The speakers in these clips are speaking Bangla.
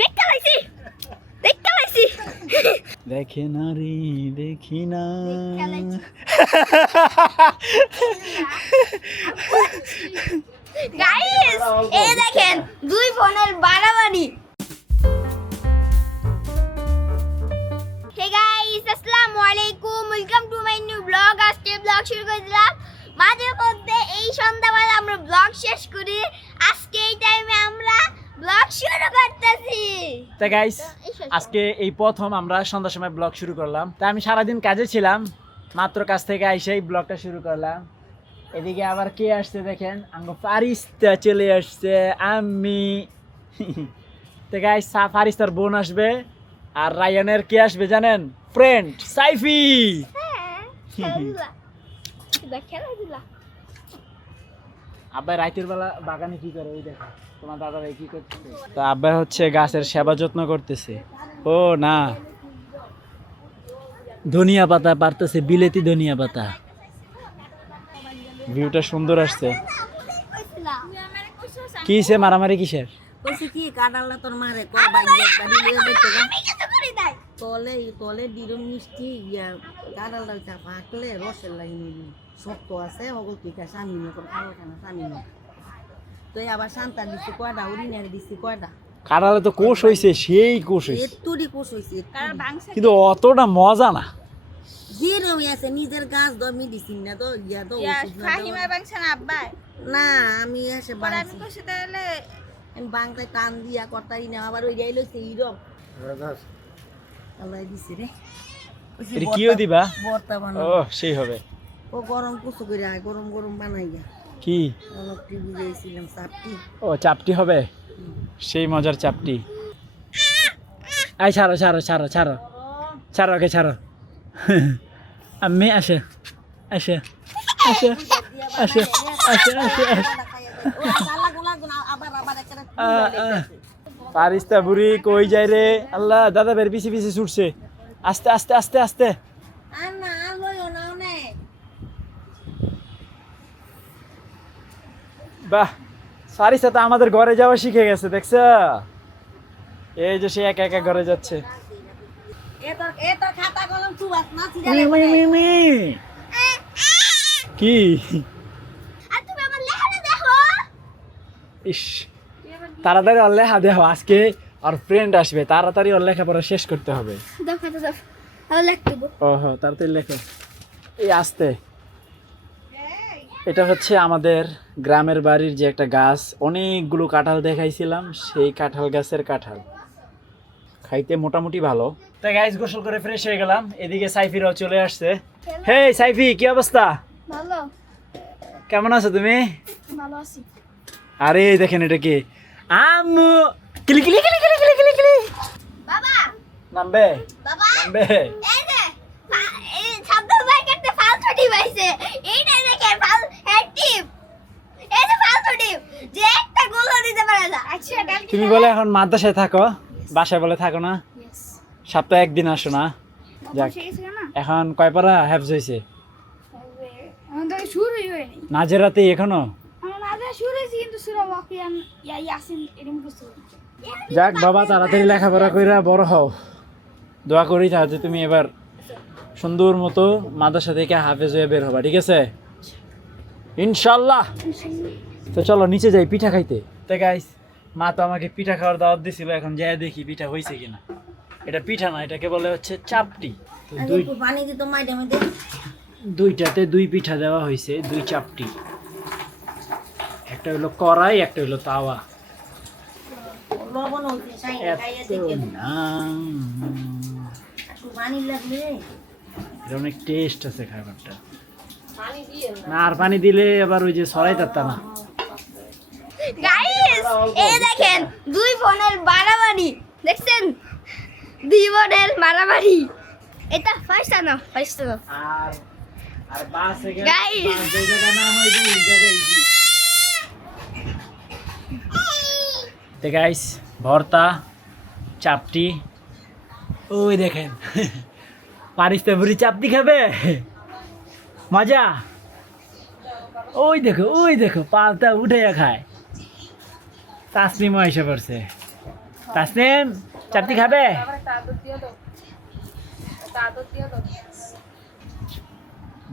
দেখতে লাইছি দেখতে লাইছি দেখে না রে দেখি না গাইস এই দেখেন দুই বোনের বাড়াবাড়ি। হে গাইস আসসালামু আলাইকুম, welcome to my new blog. আজকে ব্লগ শুরু করে দিলাম। মাঝে মধ্যে এই সন্ধ্যাবেলা আমরা ব্লগ শেষ করি, আজকে এই টাইমে আমরা ব্লগ শুরু করতেছি। তো গাইস আজকে এই প্রথম আমরা সন্ধ্যার সময় ব্লগ শুরু করলাম। তা আমি সারাদিন কাজে ছিলাম, মাত্র কাজ থেকে আইসেই ব্লগটা শুরু করলাম। এদিকে আবার কে আসছে দেখেন, আঙ্গ ফারিস্তা চলে আসছে, আমি তো গাইস ফারিস্তার বোন আসবে, আর রায়ানের কে আসবে জানেন, ফ্রেন্ড সাইফি। আব্বাই রাতের বেলা বাগানে কি করে ওই দেখো, তোমার দাদা ভাই কি করতেছে? তো আব্বাই হচ্ছে গাছের সেবা যত্ন করতেছে। ও না, ধনিয়া পাতা পারতেছে, বিলেতি ধনিয়া পাতা। ভিউটা সুন্দর আসছে। কিসে মারামারি কিসের? কইছে কি কাটালটা তোর মারে কয় বাইরে গাড়ি লয়ে যাইতে গা তলে তলে ডিরম মিষ্টি ইয়া কাটালটা চা পাকলে রসের লাগি নিবি শক্ত আছে ওগো কি কা সামি নে কোন খাওয়া খানা সামি নে তো আবার শান্তা দিছি কয়টা উড়িনারে দিছি কয়টা কাটালে তো কোষ হইছে, সেই কোষ হইছে, এতুডি কোষ হইছে কার ভাঙছে কিন্তু অতটা মজা না। যেরম আছে নিজের গাছ দ মেডিসিন না তো ইয়া তো ওষুধ না ফাহিমা বাংছে না আব্বা, না আমি এসে আমি বাংছি কইছি তাহলে আমি বাংলায় টান দিয়া কটাই না আবার ওই যাইলো সেই রকম আল্লাহ দিছে রে এটা কিও দিবা? বর্তা ও বানাবো সেই হবে। ও গরম কুচু করে গরম গরম বানাইয়া কি? অলপ টিভি দিয়েছিলাম চাপটি ও চাপটি হবে, সেই মজার চাপটি। আই ছাড়ো ছাড়ো ছাড়ো ছাড়ো ছাড়ো, ওকে ছাড়ো। আমি আসে আসে আসে আসে আসে আসে পারিস্তা বুড়ি কই যায় রে আল্লাহ, দাদা বের পিছে পিছে ছুটছে, আস্তে আস্তে আস্তে আস্তে। বাহ, ফারিস্তা তো আমাদের ঘরে যাওয়া শিখে গেছে, দেখছ? এই যে সে একা একা ঘরে যাচ্ছে। কি আর তুমি আমার লেখাটা দেখো। ইস, তাড়াতাড়ি ওর লেখা দেখো, আজকে আর ফ্রেন্ড আসবে, তাড়াতাড়ি ওর লেখাপড়া শেষ করতে হবে। দেখো তো দেখো আর লিখতে দেবো। ওহো, তাড়াতাড়ি লেখো। এই আস্তে। এটা হচ্ছে আমাদের গ্রামের বাড়ির যে একটা গাছ, অনেকগুলো কাঁঠাল দেখাইছিলাম, সেই কাঁঠাল গাছের কাঁঠাল খাইতে মোটামুটি ভালো। তাই গাইস গোসল করে ফ্রেশ হয়ে গেলাম, এদিকে সাইফিরাও চলে আসছে। হে সাইফি, কি অবস্থা? ভালো, কেমন আছো তুমি? ভালো আছি। আরে দেখেন এটা কি, আম্মু কিলি কিলি কিলি কিলি কিলি কিলি কিলি বাবা নামবে বাবা নামবে। এই যে এই শব্দ বাই করতে ফালতু টিপ আইছে, এইটা দেখে ফাল হেড টিপ, এই যে ফালতু টিপ যে একটা গোল দিতে পারে না। আচ্ছা কালকে তুমি বলে এখন মাদ্রাসায় থাকো, বাসায় বলে থাকো না, यस সপ্তাহে একদিন আসো না। যাক, ঠিক আছে না এখন কয় পারা হ্যাফজ হয়েছে? আমাদের শুরুই হয়নি, নাজেরাতে এখনো। আমাদের শুরু হয়েছে কিন্তু সূরা ওয়াকিয়ান ইয়াসিন এরকম কিছু। যাক বাবা, তাড়াতাড়ি লেখাপড়া কইরা বড় হও, দোয়া করি যাতে তুমি এবার সুন্দর মতো মাদ্রাসা থেকে হাফেজ হয়ে বের হবা, ঠিক আছে ইনশাল্লাহ। তো চলো নিচে যাই পিঠা খাইতে। তো গাইস, মা তো আমাকে পিঠা খাওয়ার দাওয়াত দিছিল, এখন যাই দেখি পিঠা হয়েছে কিনা। এটা পিঠা না, এটাকে বলে হচ্ছে চাপটি। তো পানি দিত মাইডে মধ্যে দুইটাতে দুই পিঠা দেওয়া হয়েছে, দুই চাপটি। একটা হলো কড়াই, একটা হলো তাওয়া। লবণ হইছে খাইয়ে এত দেখে না, একটু পানি লাগবে এটা অনেক টেস্ট আছে খাবারটা। পানি দিয়ে না আর পানি দিলে আবার ওই যে সরাই তারতা না। গাইস এই দেখেন দুই বোনের বাড়াবাড়ি, দেখছেন দুই বোনের বাড়াবাড়ি। এটা ফার্স্ট না ফার্স্ট না আর আর বাসে গেলে Guys! বাস যে জায়গা নাম হইছে ওই জায়গায় গিয়ে। তো গাইস, ভর্তা চাপটি, ওই দেখেন পারিস্তা বুড়ি চাপটি খাবে, মজা। ওই দেখো পালটা উঠে খায়, তাসলিমা এসে পড়ছে। তাসনিম চারটি খাবে?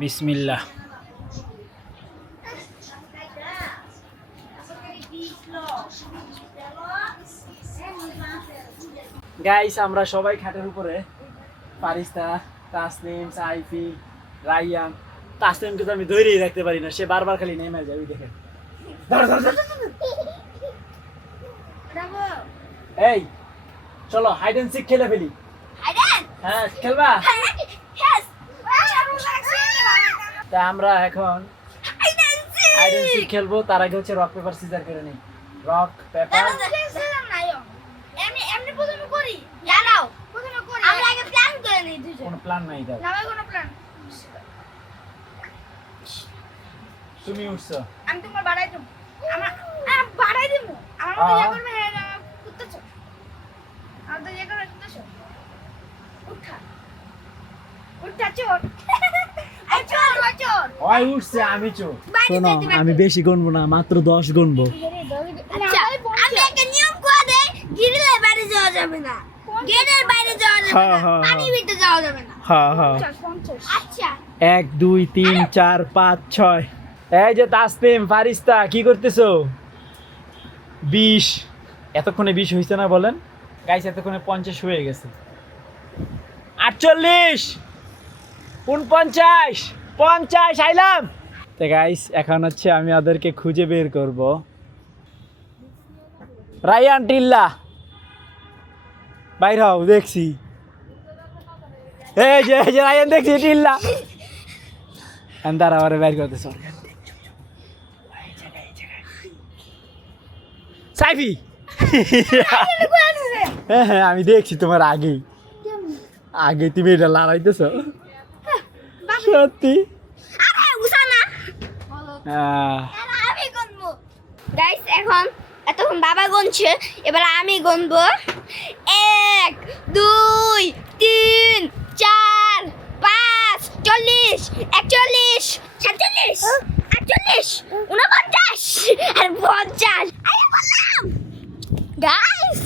বিসমিল্লাহ। গাইস আমরা সবাই খাটের উপরে, ফারিস্তা, তাসনিম, সাইফি, রাইয়ান। তাসনিমকে তো আমি ধরেই রাখতে পারি না, সে বারবার খালি নেমে যায়। ওই দেখেন, ধর, ধর, ধর, ধর, ধর। এই চলো হাইড এন্ড সিক খেলে ফেলি। হ্যাঁ খেলবা? তা আমরা এখন হাইড এন্ড সিক খেলবো। তার আগে হচ্ছে রক পেপার সিজার করে নেই। রক পেপার, কোনো প্ল্যান নাই দাও। তুমি উঠছো, আমি তোমার বাড়াই দেবো, বাড়াই দেবো আমার মতো ইয়ে করবে। হ্যাঁ কুত্তাছো আমার তো ইয়ে করবে, কুত্তাছো উঠা উঠা চোর চোর চোর ওই উঠছে, আমি চোর। শোনো আমি বেশি গুনবো না, মাত্র 10 গুনবো। আচ্ছা আমি একটা নিয়ম করে দেই, গিরিলের বাইরে যাওয়া যাবে না, গেটের বাইরে যাওয়া যাবে হ্যাঁ, না, হ্যাঁ, পানির ভিতরে যাওয়া যাবে না। হ্যাঁ হ্যাঁ। আচ্ছা 1 2 3 4 5 6। এই যে তাসনিম, ফারিস্তা কি করতেছো? 20 এতক্ষণে 20 হইছে না বলেন? গাইস এতক্ষণে 50 হয়ে গেছে। 48 49 50 আইলাম। তো গাইস এখন হচ্ছে আমি ওদেরকে খুঁজে বের করব। রায়ান টিল্লা বাইর হও, দেখছি। এই যে রায়ান দেখছি টিল্লা আন্দার আবার বের করতেছ। সাইফি হ্যাঁ হ্যাঁ আমি দেখছি তোমার আগেই তুমি এটা লড়াইতেছ সত্যি। আরে উসানা আমি গুনবো। গাইস এখন এতক্ষণ বাবা গুনছে, এবার আমি গুনবো। 1 2 3 4 5 40 41 47 48 49 আর 50। আরে বললাম গাইস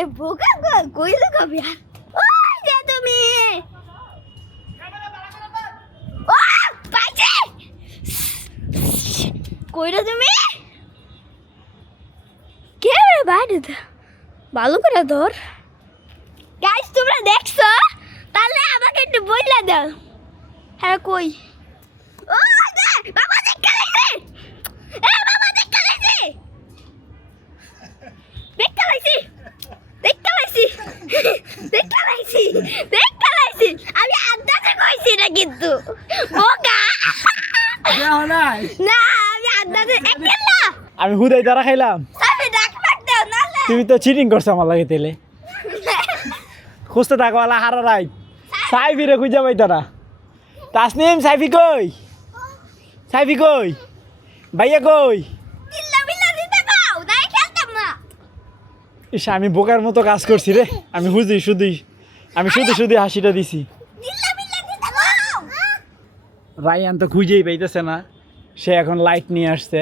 এ বোকা কইলে কবি আর ওই যে তুমি ও পাইছে কইরা তুমি কে রে বাইরে ভালো করে ধর। গাইস তোমরা দেখছো? তাহলে আমাকে একটু বইলা দাও। হ্যাঁ কই? ও বাবা দেখা লাইছে, এ বাবা দেখা লাইছে, দেখা লাইছে, দেখা লাইছে, দেখা লাইছে, দেখা লাইছে। আমি আন্দাজে কইছি না কিন্তু বোকা না, আমি আন্দাজে একলা আমি হুদাই দ্বারা খাইলাম। আমি ডাক ডাক দাও না। তুমি তো চিটিং করছো আমার লাগে তেলে। খুঁজতে থাকো আলা হারা রাইট। সাইফি রে খুঁজে পাইতো না। তাসনিম সাইফি কই? সাইফি কই? ভাইয়া কই? দিল্লা বিল্লা দিতে দাও, নাই খেলতাম না। ইস আমি বোকার মতো কাজ করছি রে। আমি শুধু হাসিটা দিছি। দিল্লা বিল্লা দিতে দাও। রায়ান তো খুঁজেই পাইতেছে না, সে এখন লাইট নিয়ে আসছে।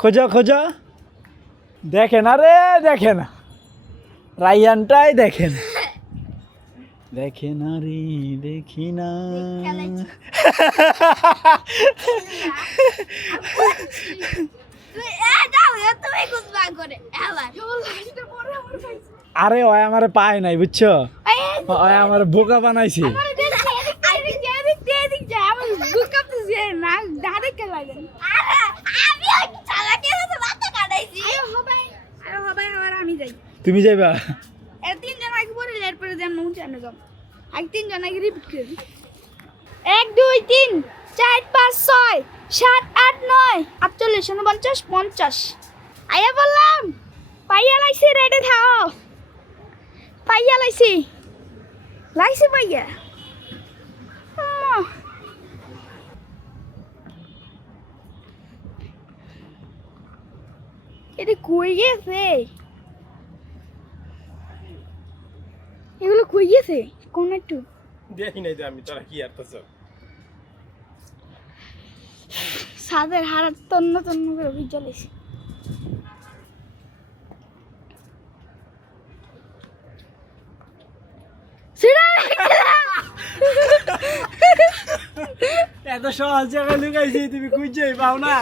খোঁজো খোঁজো, দেখে না রে, দেখে না রায়ানটাই দেখে না, দেখে না রে, দেখি না। তুমি খুঁজবা করে আবার আরে ওই আমারে পায় নাই বুঝছো, ওই আমার বোকা বানাইছে। তুমি যাইবা? 1 2 3 4 5 6 7 8 9 48 49 50। আয়া বললাম পাইয়া লাইছে, রেডি থাও। পাইয়া লাইছে পাইয়া। এটা কই গেছে? এগুলো কই গেছে? কোন একটু দেখি নাই তো আমি, তোরা কি আরতেছ? সাদের হাড় তন্ন তন্ন করে ভিজলেছে। এত সহজ জায়গায় লুকাইছি তুমি খুঁজেই পাও না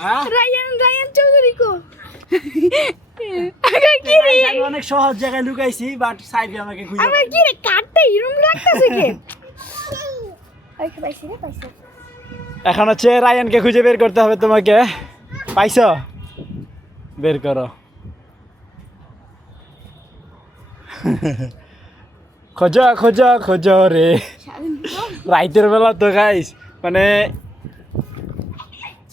হ্যাঁ রায়ান চৌধুরী কো আমি অনেক সহজ জায়গায় লুকাইছি বাট সাইফি আমাকে খুঁজে আমার কি রে কাটতে হিরুম লাগতেছে কি ওই পাইছি রে পাইছি এখন হচ্ছে রায়ানকে খুঁজে বের করতে হবে তোমাকে পাইছো বের করো খোঁজো খোঁজো খোঁজো রে রাইতের বেলা তো গাইস মানে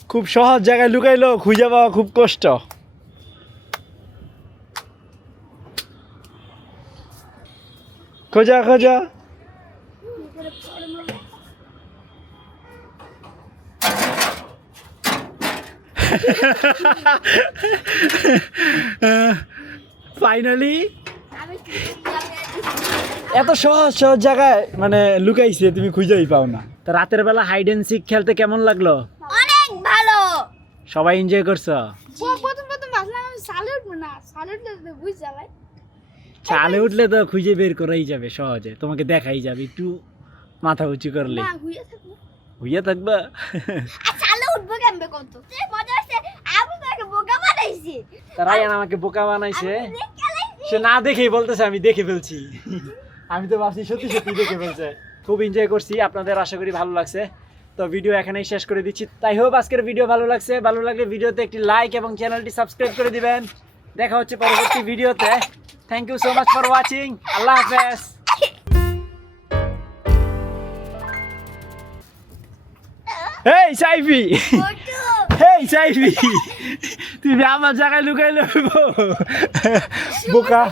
খুব সহজ জায়গায় লুকাইলো খুঁজে পাওয়া খুব কষ্ট খোঁজা খোঁজা ফাইনালি আমি এত সহজ সহজ জায়গায় মানে লুকাইছে তুমি খুঁজেই পাও না তো রাতের বেলা হাইড এন্ড সিক খেলতে কেমন লাগলো অনেক ভালো সবাই এনজয় করছো প্রথম ভাবলাম আমি সালে উঠবো না সালে উঠলে বুঝ জ্বালাই চালে উঠলে তো খুঁজে বের করাই যাবে সহজে তোমাকে দেখাই যাবে একটু মাথা উঁচু করলে না হুইয়া থাকবো হইয়া থাকবা আর সালে উঠবো কেমবে কত সে মজা হচ্ছে আমি তোকে বোকা বানাইছি রায়ান আমাকে বোকা বানাইছে আমি দেখে লাইছি সে না দেখেই বলতেছে আমি দেখে ফেলছি আমি তো ভাবছি সত্যি সত্যি দেখে ফেলছে খুব এনজয় করছি আপনাদের আশা করি ভালো লাগছে তো ভিডিও এখানেই শেষ করে দিচ্ছি তাই হোপ আজকের ভিডিও ভালো লাগছে ভালো লাগলে ভিডিওতে একটি লাইক এবং চ্যানেলটি সাবস্ক্রাইব করে দিবেন দেখা হচ্ছে পরবর্তী ভিডিওতে thank you so much for watching আল্লাহ হাফেজ hey Saifi photo hey Saifi তুমি আমার জায়গায় লুকাই লইব বোকা